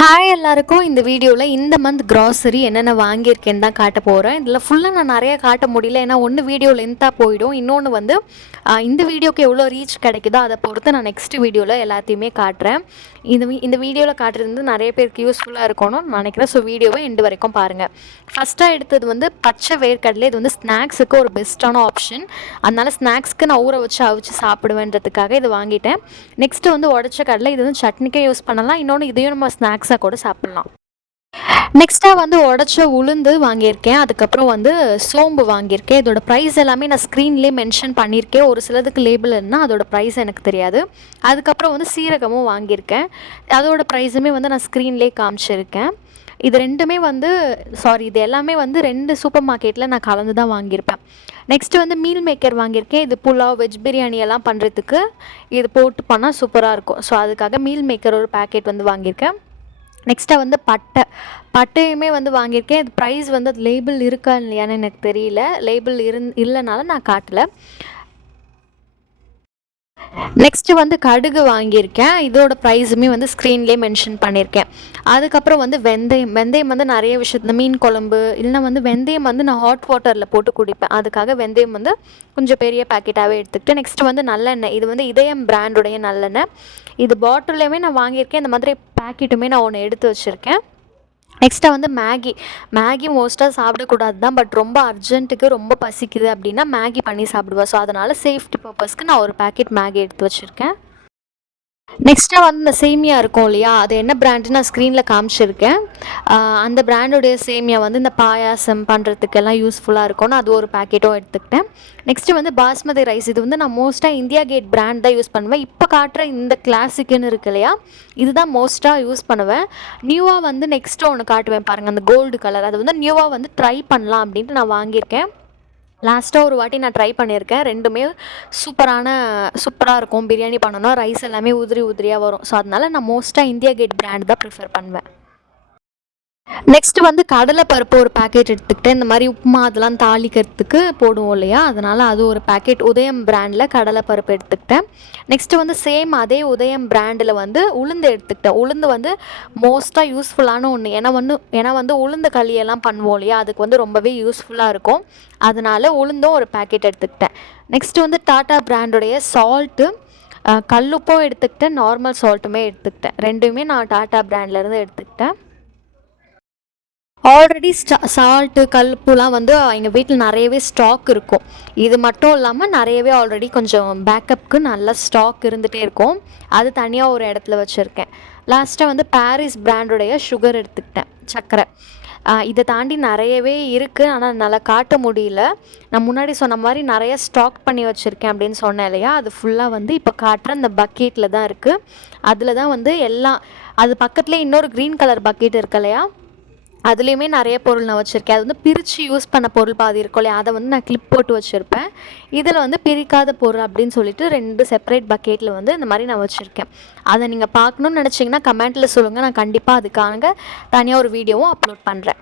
Hi எல்லாருக்கும். இந்த வீடியோவில் இந்த மந்த் க்ராசரி என்னென்ன வாங்கியிருக்கேன்னு தான் காட்ட போகிறேன் இதில் ஃபுல்லாக நான் நிறைய காட்ட முடியல. ஏன்னா ஒன்று வீடியோ லென்த்தாக போயிடும். இன்னொன்று வந்து இந்த வீடியோக்கு எவ்வளோ ரீச் கிடைக்குதோ அதை பொறுத்து நான் நெக்ஸ்ட் வீடியோவில் எல்லாத்தையுமே காட்டுறேன். இந்த இந்த வீடியோவில் காட்டுறது வந்து நிறைய பேருக்கு யூஸ்ஃபுல்லாக இருக்கணும்னு நினைக்கிறேன். ஸோ வீடியோவை எண்டு வரைக்கும் பாருங்கள் ஃபஸ்ட்டாக எடுத்தது வந்து பச்சை வேர்க்கடலை. இது வந்து ஸ்நாக்ஸுக்கு ஒரு பெஸ்ட்டான ஆப்ஷன் அதனால் ஸ்நாக்ஸ்க்கு நான் ஊற வச்சு அவிச்சு சாப்பிடுவேன்றதுக்காக இது வாங்கிட்டேன். நெக்ஸ்ட்டு வந்து உடச்ச கடலை. இது வந்து சட்னிக்கே யூஸ் பண்ணலாம். இன்னொன்று இதையும் நம்ம ஸ்நாக்ஸ் ஸ்நாக்ஸாக கூட சாப்பிட்லாம். நெக்ஸ்ட்டாக வந்து உடச்ச உளுந்து வாங்கியிருக்கேன். அதுக்கப்புறம் வந்து சோம்பு வாங்கியிருக்கேன். இதோட ப்ரைஸ் எல்லாமே நான் ஸ்க்ரீன்லேயே மென்ஷன் பண்ணியிருக்கேன். ஒரு சிலதுக்கு லேபிள் இருந்தால் அதோட ப்ரைஸ் எனக்கு தெரியாது. அதுக்கப்புறம் வந்து சீரகமும் வாங்கியிருக்கேன். அதோட ப்ரைஸுமே வந்து நான் ஸ்க்ரீன்லேயே காமிச்சிருக்கேன். இது ரெண்டுமே வந்து சாரி இது எல்லாமே வந்து ரெண்டு சூப்பர் மார்க்கெட்டில் நான் கலந்து தான் வாங்கியிருப்பேன். நெக்ஸ்ட்டு வந்து மீல் மேக்கர் வாங்கியிருக்கேன். இது புலாவ் வெஜ் பிரியாணி எல்லாம் பண்ணுறதுக்கு இது போட்டு பண்ணால் சூப்பராக இருக்கும். ஸோ அதுக்காக மீல் மேக்கர் ஒரு பேக்கெட் வந்து வாங்கியிருக்கேன். நெக்ஸ்ட்டாக வந்து பட்டை. பட்டையுமே வந்து வாங்கியிருக்கேன். இது ப்ரைஸ் வந்து அது லேபிள் இருக்கா இல்லையான்னு எனக்கு தெரியல. லேபிள் இருந் இல்லைனால நான் காட்டலை. நெக்ஸ்ட்டு வந்து கடுகு வாங்கியிருக்கேன். இதோட ப்ரைஸுமே வந்து ஸ்க்ரீன்லேயே மென்ஷன் பண்ணியிருக்கேன். அதுக்கப்புறம் வந்து வெந்தயம். வெந்தயம் வந்து நிறைய விஷயத்துல மீன் குழம்பு இல்லைன்னா வந்து வெந்தயம் வந்து நான் ஹாட் வாட்டரில் போட்டு குடிப்பேன். அதுக்காக வெந்தயம் வந்து கொஞ்சம் பெரிய பேக்கெட்டாகவே எடுத்துக்கிட்டு நெக்ஸ்ட் வந்து நல்லெண்ணெய். இது வந்து இதயம் பிராண்டுடைய நல்லெண்ணெய். இது பாட்டிலையுமே நான் வாங்கியிருக்கேன். இந்த மாதிரி பேக்கெட்டுமே நான் ஒன்று எடுத்து வச்சுருக்கேன். நெக்ஸ்ட்டாக வந்து மேகி. மேகி மோஸ்ட்டாக சாப்பிடக்கூடாது தான் பட் ரொம்ப அர்ஜென்ட்டுக்கு ரொம்ப பசிக்குது அப்படின்னா மேகி பண்ணி சாப்பிடுவேன். ஸோ அதனால் சேஃப்டி பர்பஸ்க்கு நான் ஒரு பேக்கெட் மேகி எடுத்து வச்சுருக்கேன். நெக்ஸ்ட்டாக வந்து இந்த சேமியா இருக்கும் இல்லையா? அது என்ன பிராண்டு நான் ஸ்க்ரீனில் காமிச்சிருக்கேன். அந்த பிராண்டுடைய சேமியா வந்து இந்த பாயாசம் பண்ணுறதுக்கெல்லாம் யூஸ்ஃபுல்லாக இருக்கும்னு அது ஒரு பேக்கெட்டும் எடுத்துக்கிட்டேன். நெக்ஸ்ட்டு வந்து பாஸ்மதி ரைஸ் இது வந்து நான் மோஸ்ட்டாக இந்தியா கேட் பிராண்ட் தான் யூஸ் பண்ணுவேன். இப்போ காட்டுற இந்த கிளாசிக்குன்னு இருக்கு இல்லையா? இதுதான் மோஸ்ட்டாக யூஸ் பண்ணுவேன். நியூவாக வந்து நெக்ஸ்ட்டு ஒன்று காட்டுவேன் பாருங்கள் அந்த கோல்டு கலர் அது வந்து நியூவாக வந்து ட்ரை பண்ணலாம் அப்படின்ட்டு நான் வாங்கியிருக்கேன். லாஸ்ட்டாக ஒரு வாட்டி நான் ட்ரை பண்ணியிருக்கேன். ரெண்டுமே சூப்பரான சூப்பராக இருக்கும். பிரியாணி பண்ணணும் ரைஸ் எல்லாமே உதிரி உதிரியாக வரும். ஸோ அதனால நான் மோஸ்ட்டாக இந்தியா கேட் பிராண்ட் தான் ப்ரிஃபர் பண்ணுவேன். நெக்ஸ்ட் வந்து கடலை பருப்பு ஒரு பேக்கெட் எடுத்துக்கிட்டேன். இந்த மாதிரி உப்புமா அதெல்லாம் தாளிக்கிறதுக்கு போடுவோம் இல்லையா? அதனால் அது ஒரு பேக்கெட் உதயம் பிராண்டில் கடலை பருப்பு எடுத்துக்கிட்டேன். நெக்ஸ்ட்டு வந்து சேம் அதே உதயம் பிராண்டில் வந்து உளுந்து எடுத்துக்கிட்டேன். உளுந்து வந்து மோஸ்ட்டாக யூஸ்ஃபுல்லான ஒன்று ஏன்னா வந்து ஏன்னா வந்து உளுந்து களியெல்லாம் பண்ணுவோம் இல்லையா? அதுக்கு வந்து ரொம்பவே யூஸ்ஃபுல்லாக இருக்கும். அதனால உளுந்தும் ஒரு பேக்கெட் எடுத்துக்கிட்டேன். நெக்ஸ்ட்டு வந்து டாட்டா பிராண்டுடைய சால்ட்டு கல்லுப்பும் எடுத்துக்கிட்டேன். நார்மல் சால்ட்டுமே எடுத்துக்கிட்டேன். ரெண்டுமே நான் டாட்டா பிராண்ட்லேருந்து எடுத்துக்கிட்டேன். ஆல்ரெடி ஸ்டா சால்ட்டு கல்லுப்புலாம் வந்து எங்கள் வீட்டில் நிறையவே ஸ்டாக் இருக்கும். இது மட்டும் இல்லாமல் நிறையவே ஆல்ரெடி கொஞ்சம் பேக்கப்புக்கு நல்ல ஸ்டாக் இருந்துகிட்டே இருக்கும். அது தனியாக ஒரு இடத்துல வச்சுருக்கேன். லாஸ்ட்டாக வந்து பாரிஸ் பிராண்டுடைய சுகர் எடுத்துக்கிட்டேன் சர்க்கரை. இதை தாண்டி நிறையவே இருக்குது ஆனால் என்னால் காட்ட முடியல. நான் முன்னாடி சொன்ன மாதிரி நிறைய ஸ்டாக் பண்ணி வச்சுருக்கேன் அப்படின்னு சொன்னேன் இல்லையா? அது ஃபுல்லாக வந்து இப்போ காட்டுற அந்த பக்கெட்டில் தான் இருக்குது அதில் தான் வந்து எல்லாம் அது பக்கத்துலேயே இன்னொரு க்ரீன் கலர் பக்கெட் இருக்கு இல்லையா? அதுலேயுமே நிறைய பொருள் நான் வச்சுருக்கேன். அது வந்து பிரித்து யூஸ் பண்ண பொருள் பாதி இருக்கும் இல்லையா? அதை வந்து நான் கிளிப் போட்டு வச்சுருப்பேன். இதில் வந்து பிரிக்காத பொருள் அப்படின்னு சொல்லிட்டு ரெண்டு செப்பரேட் பக்கெட்டில் வந்து இந்த மாதிரி நான் வச்சுருக்கேன். அதை நீங்கள் பார்க்கணுன்னு நினச்சிங்கன்னா கமெண்ட்டில் சொல்லுங்கள் நான் கண்டிப்பாக அதுக்காக தனியாக ஒரு வீடியோவும் அப்லோட் பண்ணுறேன்